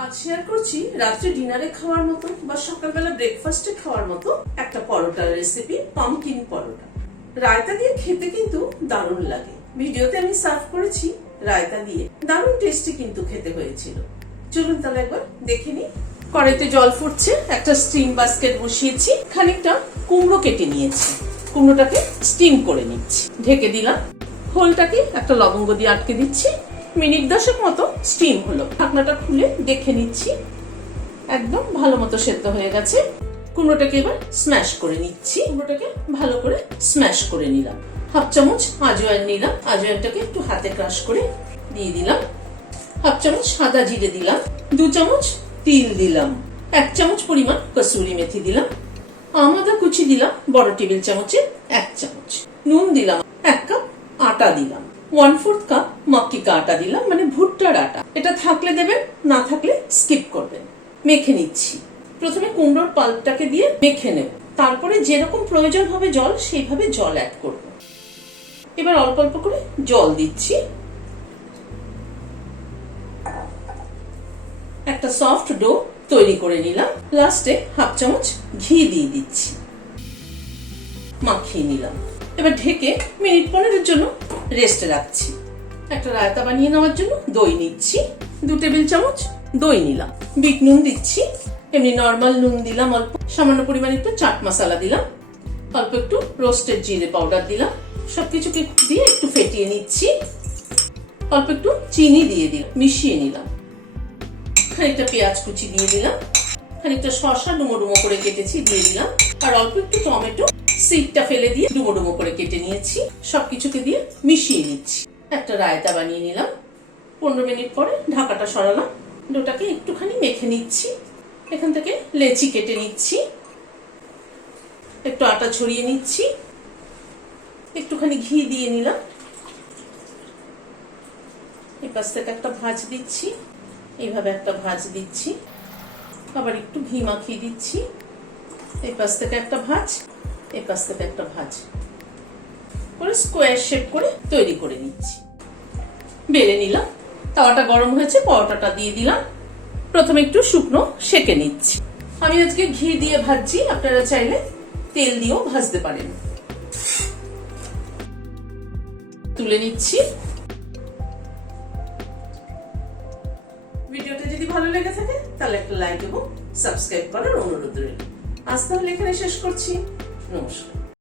আজ শেয়ার করছি রাত্রে ডিনারে খাওয়ার মতো বা সকালবেলা ব্রেকফাস্টে খাওয়ার মতো একটা পরোটার রেসিপি, পামকিন পরোটা। রায়তা দিয়ে খেতে কিন্তু দারুণ লাগে। ভিডিওতে আমি সার্ভ করেছি রায়তা দিয়ে, দারুণ টেস্টি কিন্তু খেতে হয়েছিল। চলুন তাহলে একবার দেখে নিই। কড়াইতে জল ফুটছে, একটা স্টিম বাস্কেট বসিয়েছি, খানিকটা কুমড়ো কেটে নিয়েছি, কুমড়োটাকে স্টিম করে নিচ্ছি। ঢেকে দিলাম, খোলটাকে একটা লবঙ্গ দিয়ে আটকে দিচ্ছি। মিনিট 10 মতো স্টিম হলো। ঢাকনাটা খুলে দেখে নিচ্ছি, একদম ভালো মতো সেদ্ধ হয়ে গেছে। কুমড়োটাকে এবার স্ম্যাশ করে নিচ্ছি। কুমড়োটাকে ভালো করে স্ম্যাশ করে নিলাম। হাফ চামচ আজওয়াইন নিলাম, আজওয়াইনটাকে একটু হাতে ক্রাশ করে দিয়ে দিলাম। হাফ চামচ সাদা জিরে দিলাম, 2 চামচ তিল দিলাম, 1 চামচ পরিমাণ কসুরি মেথি দিলাম, আমদা কুচি দিলাম বড় টেবিল চামচে 1 চামচ, নুন দিলাম, 1 কাপ আটা দিলাম, 1/4 কাপ মাক্কি কা আটা দিলাম, মানে ভুট্টার আটা। এটা থাকলে দেবেন, না থাকলে স্কিপ করবেন। মেখে নিচ্ছি। প্রথমে কুমড়োর পাল্পটাকে দিয়ে মেখে নেব, তারপরে যেরকম প্রয়োজন হবে জল, সেইভাবে জল অ্যাড করব। এবার অল্প অল্প করে জল দিচ্ছি। একটা সফট ডো তৈরি করে নিলাম। লাস্টে হাফ চামচ ঘি দিয়ে দিচ্ছি, মাখিয়ে নিলাম। এবার ঢেকে মিনিট 15 জন্য রেস্টে রাখছি। একটা রায়তা বানিয়ে নেওয়ার জন্য দই নিচ্ছি, 2 টেবিল চামচ দই নিলাম। বিট নুন দিচ্ছি, এমনি নর্মাল নুন দিলাম অল্প, সামান্য পরিমাণ একটু চাট মশলা দিলাম, অল্প একটু রোস্টেড জিরে পাউডার দিলাম। সবকিছুকে দিয়ে একটু ফেটিয়ে নিচ্ছি। অল্প একটু চিনি দিয়ে দিলাম, মিশিয়ে নিলাম। খানিকটা পেঁয়াজ কুচি দিয়ে দিলাম, খানিকটা শসা ডুমো ডুমো করে কেটেছি দিয়ে দিলাম, আর অল্প একটু টমেটো সিডটা ফেলে দিয়ে ডুমো ডুমো করে কেটে নিয়েছি। সবকিছুকে দিয়ে মিশিয়ে নিচ্ছি। একটা রায়তা বানিয়ে নিলাম। 15 মিনিট পরে ঢাকাটা সরালাম। ডোটাকে একটুখানি মেখে নিচ্ছি। এখান থেকে লেচি কেটে নিচ্ছি, একটু আটা ছড়িয়ে নিচ্ছি, একটুখানি ঘি দিয়ে নিলাম। এই পাশ থেকে একটা ভাঁজ দিচ্ছি, এইভাবে একটা ভাঁজ দিচ্ছি, আবার একটু ঘি মাখিয়ে দিচ্ছি। এই পাশ থেকে একটা ভাঁজ, এই পাশ থেকে একটা ভাঁজ করে স্কোয়ার শেপ করে তৈরি করে নিচ্ছি। বেলে নিলাম। তাওয়াটা গরম হয়েছে, পরোটাটা দিয়ে দিলাম। প্রথমে একটু শুকনো সেকে নিচ্ছি। আমি আজকে ঘি দিয়ে ভাজছি, আপনারা চাইলে তেল দিয়েও ভাজতে পারেন। তুলে নিচ্ছি। ভিডিওটা যদি ভালো লেগে থাকে তাহলে একটা লাইক এবং সাবস্ক্রাইব করার অনুরোধ রইল। আজ তাহলে এখানে শেষ করছি। নমস্কার।